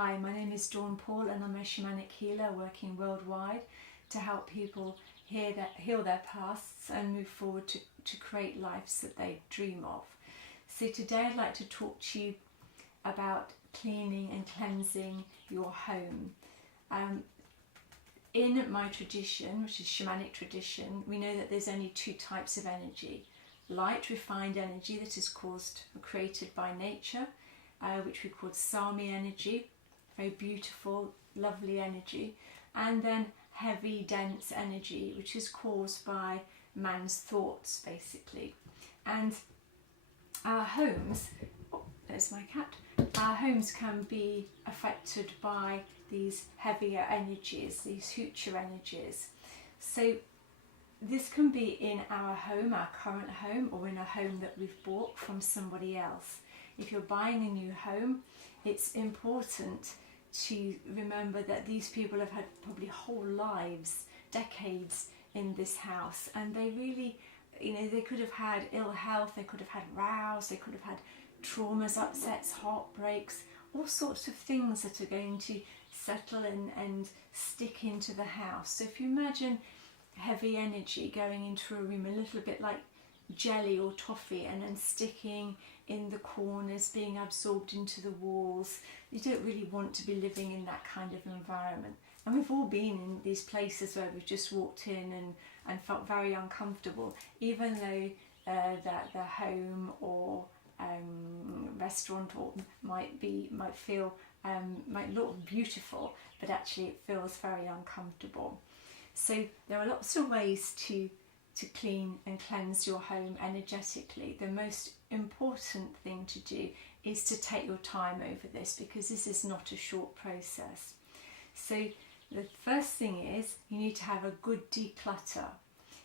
Hi, my name is Dawn Paul and I'm a shamanic healer working worldwide to help people heal their pasts and move forward to create lives that they dream of. So today I'd like to talk to you about cleaning and cleansing your home. In my tradition, which is shamanic tradition, we know that there's only two types of energy. Light, refined energy that is caused or created by nature, which we call Sami energy, very beautiful, lovely energy, and then heavy, dense energy, which is caused by man's thoughts, basically. And our homes, there's my cat, our homes can be affected by these heavier energies, these hoocher energies. So this can be in our home, our current home, or in a home that we've bought from somebody else. If you're buying a new home, it's important to remember that these people have had probably whole lives, decades in this house, and they really, they could have had ill health, they could have had rows, they could have had traumas, upsets, heartbreaks, all sorts of things that are going to settle and stick into the house. So if you imagine heavy energy going into a room, a little bit like jelly or toffee, and then sticking in the corners, being absorbed into the walls, you don't really want to be living in that kind of environment. And we've all been in these places where we've just walked in and felt very uncomfortable, even though that the home or restaurant or might look beautiful, but actually it feels very uncomfortable. So there are lots of ways to clean and cleanse your home energetically. The most important thing to do is to take your time over this, because this is not a short process. So the first thing is you need to have a good declutter.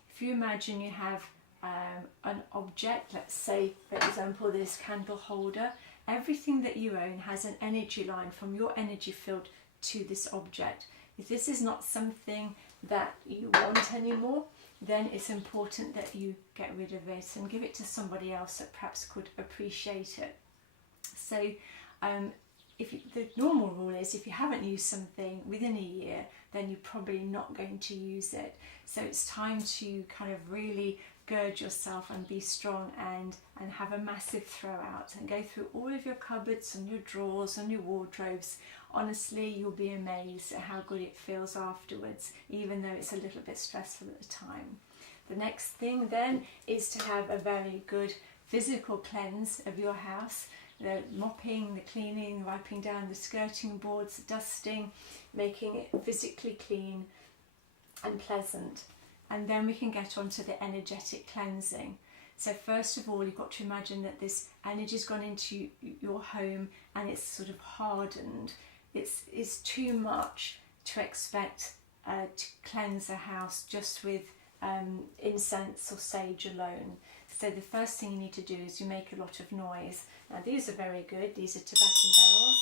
If you imagine you have an object, let's say for example this candle holder, everything that you own has an energy line from your energy field to this object. If this is not something that you want anymore, then it's important that you get rid of it and give it to somebody else that perhaps could appreciate it. So the normal rule is if you haven't used something within a year, then you're probably not going to use it. So it's time to kind of really gird yourself and be strong and have a massive throw out and go through all of your cupboards and your drawers and your wardrobes. Honestly, you'll be amazed at how good it feels afterwards, even though it's a little bit stressful at the time. The next thing then is to have a very good physical cleanse of your house. The mopping, the cleaning, the wiping down the skirting boards, dusting, making it physically clean and pleasant. And then we can get on to the energetic cleansing. So first of all, you've got to imagine that this energy's gone into your home and it's sort of hardened. It's too much to expect to cleanse a house just with incense or sage alone. So the first thing you need to do is you make a lot of noise. Now these are very good. These are Tibetan bells.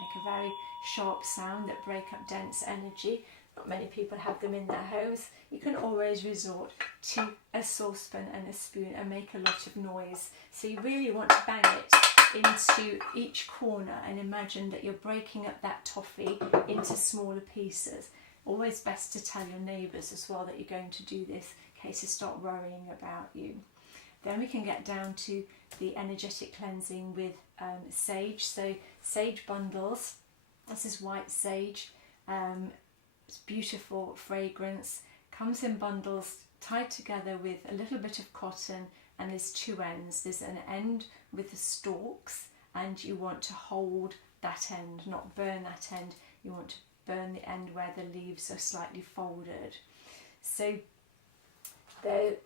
Make a very sharp sound that break up dense energy. Not many people have them in their homes. You can always resort to a saucepan and a spoon and make a lot of noise. So you really want to bang it into each corner and imagine that you're breaking up that toffee into smaller pieces. Always best to tell your neighbours as well that you're going to do this in case they start worrying about you. Then we can get down to the energetic cleansing with sage. So sage bundles. This is white sage. It's beautiful fragrance, comes in bundles tied together with a little bit of cotton, and there's two ends. There's an end with the stalks, and you want to hold that end, not burn that end. You want to burn the end where the leaves are slightly folded. So the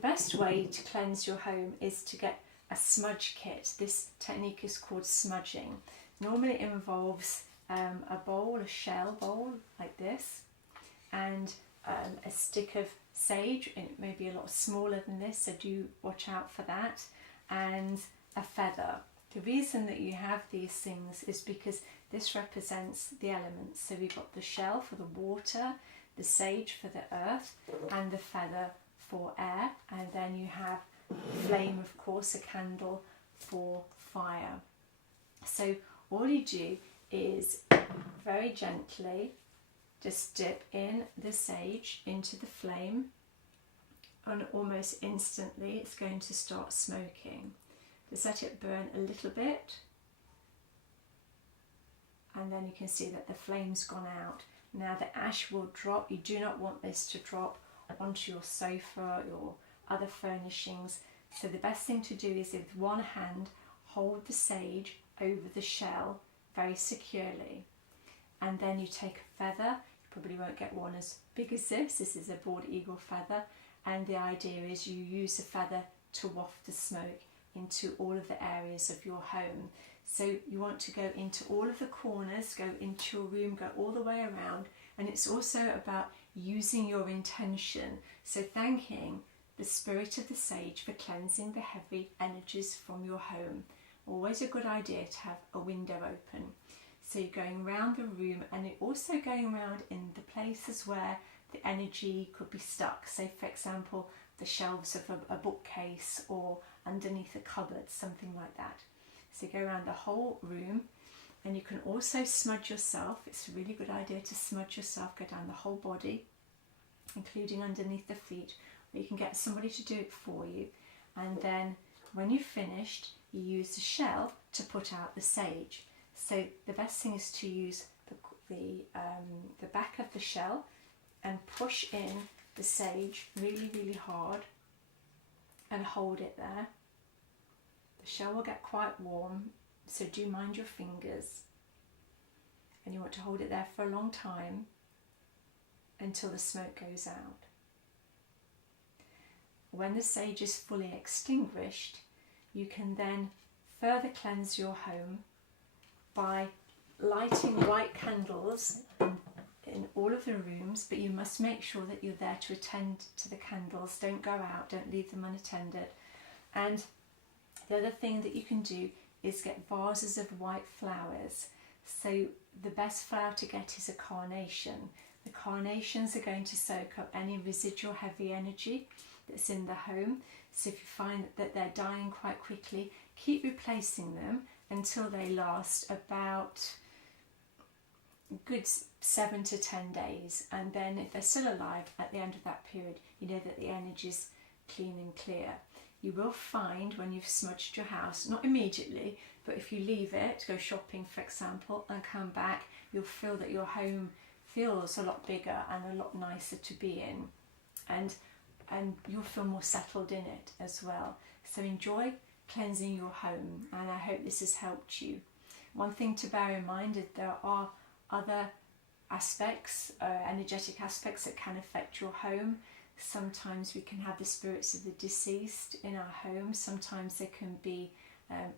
best way to cleanse your home is to get a smudge kit. This technique is called smudging. Normally it involves a bowl, a shell bowl like this, and a stick of sage, and it may be a lot smaller than this, so do watch out for that, and a feather. The reason that you have these things is because this represents the elements. So we've got the shell for the water, the sage for the earth, and the feather for air, and then you have flame, of course, a candle for fire. So all you do is very gently just dip in the sage into the flame, and almost instantly it's going to start smoking. Just let it burn a little bit, and then you can see that the flame's gone out. Now the ash will drop. You do not want this to drop onto your sofa or other furnishings. So the best thing to do is with one hand hold the sage over the shell very securely, and then you take a feather. You probably won't get one as big as this. This is a bald eagle feather, and the idea is you use the feather to waft the smoke into all of the areas of your home. So you want to go into all of the corners, go into your room, go all the way around. And it's also about using your intention. So thanking the spirit of the sage for cleansing the heavy energies from your home. Always a good idea to have a window open. So you're going around the room, and you're also going around in the places where the energy could be stuck. Say for example, the shelves of a bookcase or underneath a cupboard, something like that. So go around the whole room, and you can also smudge yourself. It's a really good idea to smudge yourself, go down the whole body, including underneath the feet, or you can get somebody to do it for you. And then when you've finished, you use the shell to put out the sage. So the best thing is to use the back of the shell and push in the sage really, really hard and hold it there. The shell will get quite warm, so do mind your fingers. And you want to hold it there for a long time until the smoke goes out. When the sage is fully extinguished, you can then further cleanse your home by lighting white candles in all of the rooms, but you must make sure that you're there to attend to the candles. Don't go out, don't leave them unattended. And the other thing that you can do is get vases of white flowers. So the best flower to get is a carnation. The carnations are going to soak up any residual heavy energy that's in the home. So if you find that they're dying quite quickly, keep replacing them until they last about a good 7 to 10 days. And then if they're still alive at the end of that period, you know that the energy is clean and clear. You will find when you've smudged your house, not immediately, but if you leave it, go shopping for example, and come back, you'll feel that your home feels a lot bigger and a lot nicer to be in, and you'll feel more settled in it as well. So enjoy cleansing your home, and I hope this has helped you. One thing to bear in mind is there are other aspects, energetic aspects that can affect your home. Sometimes we can have the spirits of the deceased in our home. Sometimes there can be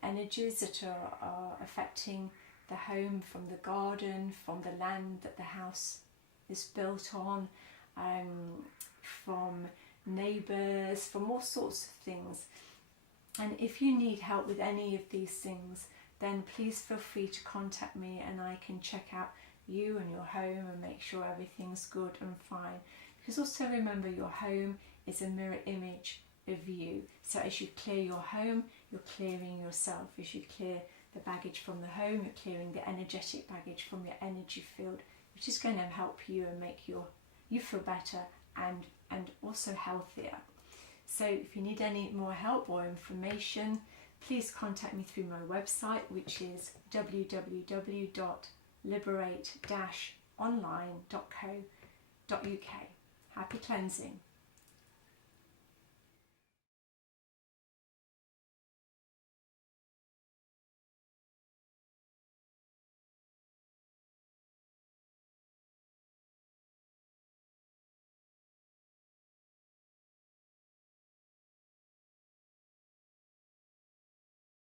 energies that are affecting the home from the garden, from the land that the house is built on, from neighbours, from all sorts of things. And if you need help with any of these things, then please feel free to contact me, and I can check out you and your home and make sure everything's good and fine. Because also remember, your home is a mirror image of you. So as you clear your home, you're clearing yourself. As you clear the baggage from the home, you're clearing the energetic baggage from your energy field, which is going to help you and make you feel better and also healthier. So if you need any more help or information, please contact me through my website, which is www.liberate-online.co.uk. Happy cleansing.